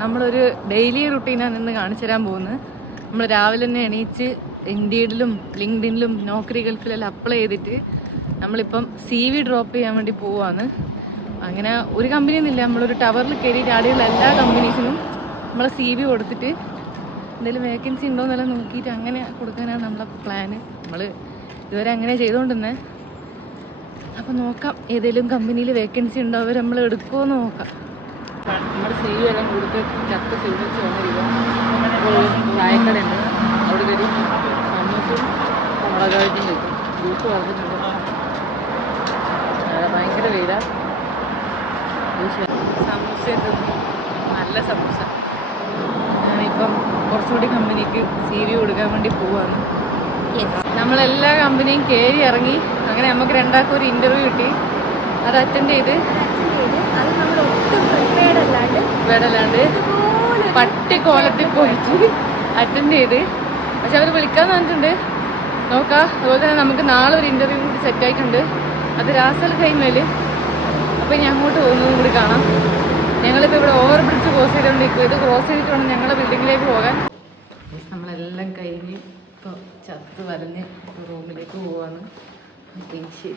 നമ്മളൊരു ഡെയിലി റുട്ടീനാണ് നിന്ന് കാണിച്ചു തരാൻ പോകുന്നത്. നമ്മൾ രാവിലെ തന്നെ എണീച്ച് ഇൻഡീഡിലും ലിങ്ക്ഡിനിലും നോക്കറി ഗൾഫിലെല്ലാം അപ്ലൈ ചെയ്തിട്ട് നമ്മളിപ്പം CV ഡ്രോപ്പ് ചെയ്യാൻ വേണ്ടി പോവാണ്. അങ്ങനെ ഒരു കമ്പനിയൊന്നുമില്ല, നമ്മളൊരു ടവറിൽ കയറിയിട്ട് ആടെയുള്ള എല്ലാ കമ്പനീസിനും നമ്മളെ CV കൊടുത്തിട്ട് എന്തെങ്കിലും വേക്കൻസി ഉണ്ടോ എന്നെല്ലാം നോക്കിയിട്ട് അങ്ങനെ കൊടുക്കാനാണ് നമ്മളെ പ്ലാന്. നമ്മൾ ഇതുവരെ അങ്ങനെ ചെയ്തുകൊണ്ടിരുന്നത്. അപ്പം നോക്കാം, ഏതെങ്കിലും കമ്പനിയിൽ വേക്കൻസി ഉണ്ടോ അവർ നമ്മൾ എടുക്കുമോ എന്ന് നോക്കാം. നമ്മുടെ CV എല്ലാം കൊടുത്ത് ചത്ത സ്വീകരിച്ച് വന്നിരിക്കുക. ചായക്കട ഉണ്ട്, അവിടെ കയറി സമൂസയും മുളകായിട്ടും കിട്ടും, ജ്യൂസ് പറഞ്ഞിട്ടുണ്ട്. ഭയങ്കര വെയിലാണ്. സമൂസ തിന്നു, നല്ല സമൂസ. ഞാനിപ്പം കുറച്ചുകൂടി കമ്പനിക്ക് CV കൊടുക്കാൻ വേണ്ടി പോവാണ്. നമ്മളെല്ലാ കമ്പനിയും കയറി ഇറങ്ങി. അങ്ങനെ നമുക്ക് രണ്ടാൾക്കും ഒരു ഇൻ്റർവ്യൂ കിട്ടി. അത് അറ്റൻഡ് ചെയ്ത് അത് നമ്മൾ ഒട്ടും വേടല്ലാണ്ട് പട്ടിക്കോലത്തിൽ പോയിട്ട് അറ്റൻഡ് ചെയ്ത്. പക്ഷെ അവർ വിളിക്കാന്ന് പറഞ്ഞിട്ടുണ്ട്, നോക്കാം. അതുപോലെ തന്നെ നമുക്ക് നാളെ ഒരു ഇൻ്റർവ്യൂ കൂടി സെറ്റായിട്ടുണ്ട്, അത് റാസൽ ഖൈമയില്. അപ്പോൾ ഇനി അങ്ങോട്ട് പോകുന്നതും കൂടി കാണാം. ഞങ്ങളിപ്പോൾ ഇവിടെ ഓവർ ബ്രിഡ്ജ് ക്രോസ് ചെയ്തുകൊണ്ടിരിക്കും. ഇത് ക്രോസ് ചെയ്തിട്ട് വേണം ഞങ്ങളുടെ ബിൽഡിങ്ങിലേക്ക് പോകാൻ. നമ്മളെല്ലാം കഴിഞ്ഞ് ഇപ്പോൾ ചത്ത് വരഞ്ഞ് റൂമിലേക്ക് പോവാണ്. ശരി.